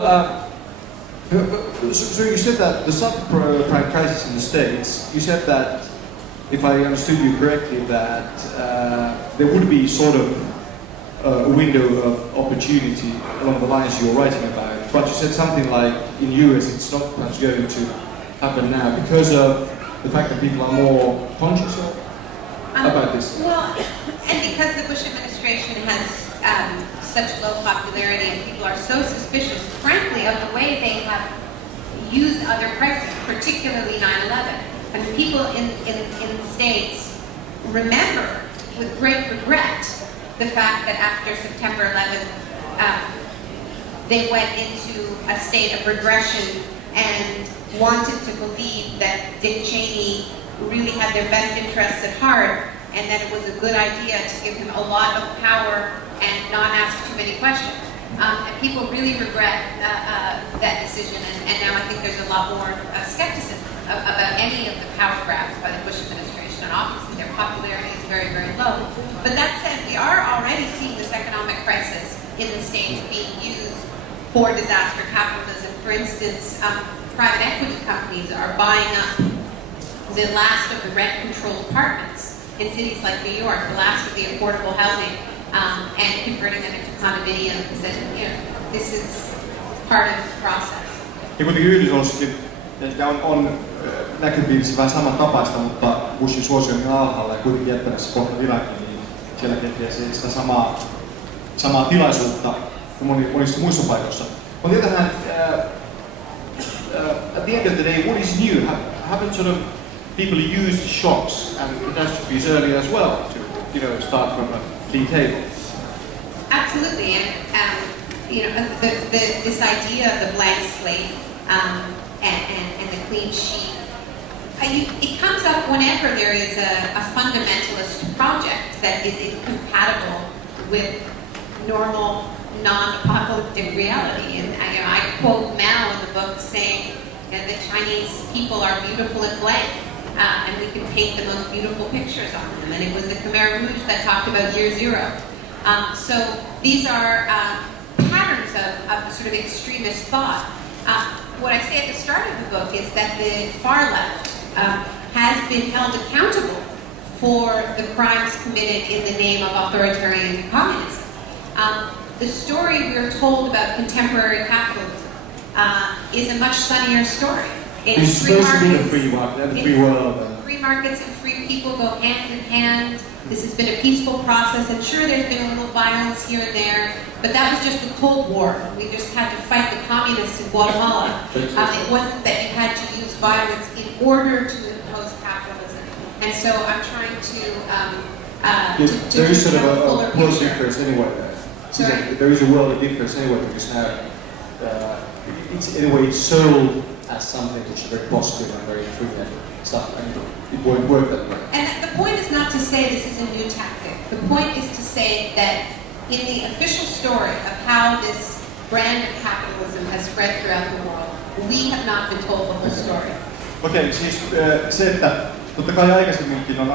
So you said that the subprime crisis in the States, you said that, if I understood you correctly, that there would be sort of a window of opportunity along the lines you're writing about, but you said something like in US it's not perhaps going to happen now because of the fact that people are more conscious about this. Well, and because the Bush administration has such low popularity and people are so suspicious, frankly, of the way they have used other crises, particularly 9/11. And people in the States remember with great regret the fact that after September 11th, they went into a state of regression and wanted to believe that Dick Cheney really had their best interests at heart, and that it was a good idea to give him a lot of power and not ask too many questions. And people really regret that decision, and now I think there's a lot more skepticism about any of the power grabs by the Bush administration, and obviously their popularity is very, very low. But that said, we are already seeing this economic crisis in the States being used for disaster capitalism. For instance, private equity companies are buying up the last of the rent-controlled apartments in cities like New York, the last of the affordable housing, and converting them into condominiums. And this is part of the process. Ja kuitenkin Yhdysvalloissakin on näköpiirissä vähän samantapaista, mutta Bushin suosio on alhaalla ja kuitenkin jättämässä kohta Irakin, niin siellä kenties ei sitä samaa tilaisuutta kuin monissa muissa paikoissa. On the other hand, at the end of the day, what is new? Haven't sort of people used shocks and catastrophes earlier as well to start from a clean table? Absolutely, and this idea of the blank slate and the clean sheet, it comes up whenever there is a fundamentalist project that is incompatible with normal, non-apocalyptic reality. And I quote Mao in the book saying that the Chinese people are beautiful and blank, and we can paint the most beautiful pictures on them. And it was the Khmer Rouge that talked about year zero. So these are patterns of sort of extremist thought. What I say at the start of the book is that the far left has been held accountable for the crimes committed in the name of authoritarian communism. The story we're told about contemporary capitalism is a much sunnier story. It's supposed to be the free market, the free world. Free markets and free people go hand in hand. This has been a peaceful process, and sure, there's been a little violence here and there, but that was just the Cold War. We just had to fight the communists in Guatemala. It wasn't that you had to use violence in order to impose capitalism. And so I'm trying to there is sort of a world difference anyway. There is a world of difference anyway, because now it's sold as something which is very positive and very free and stuff, and it won't work that way. And the point is not to say this is a new tactic. The point is to say that in the official story of how this brand of capitalism has spread throughout the world, we have not been told the whole story. Okei, siis se, että totta kai aikaisemminkin on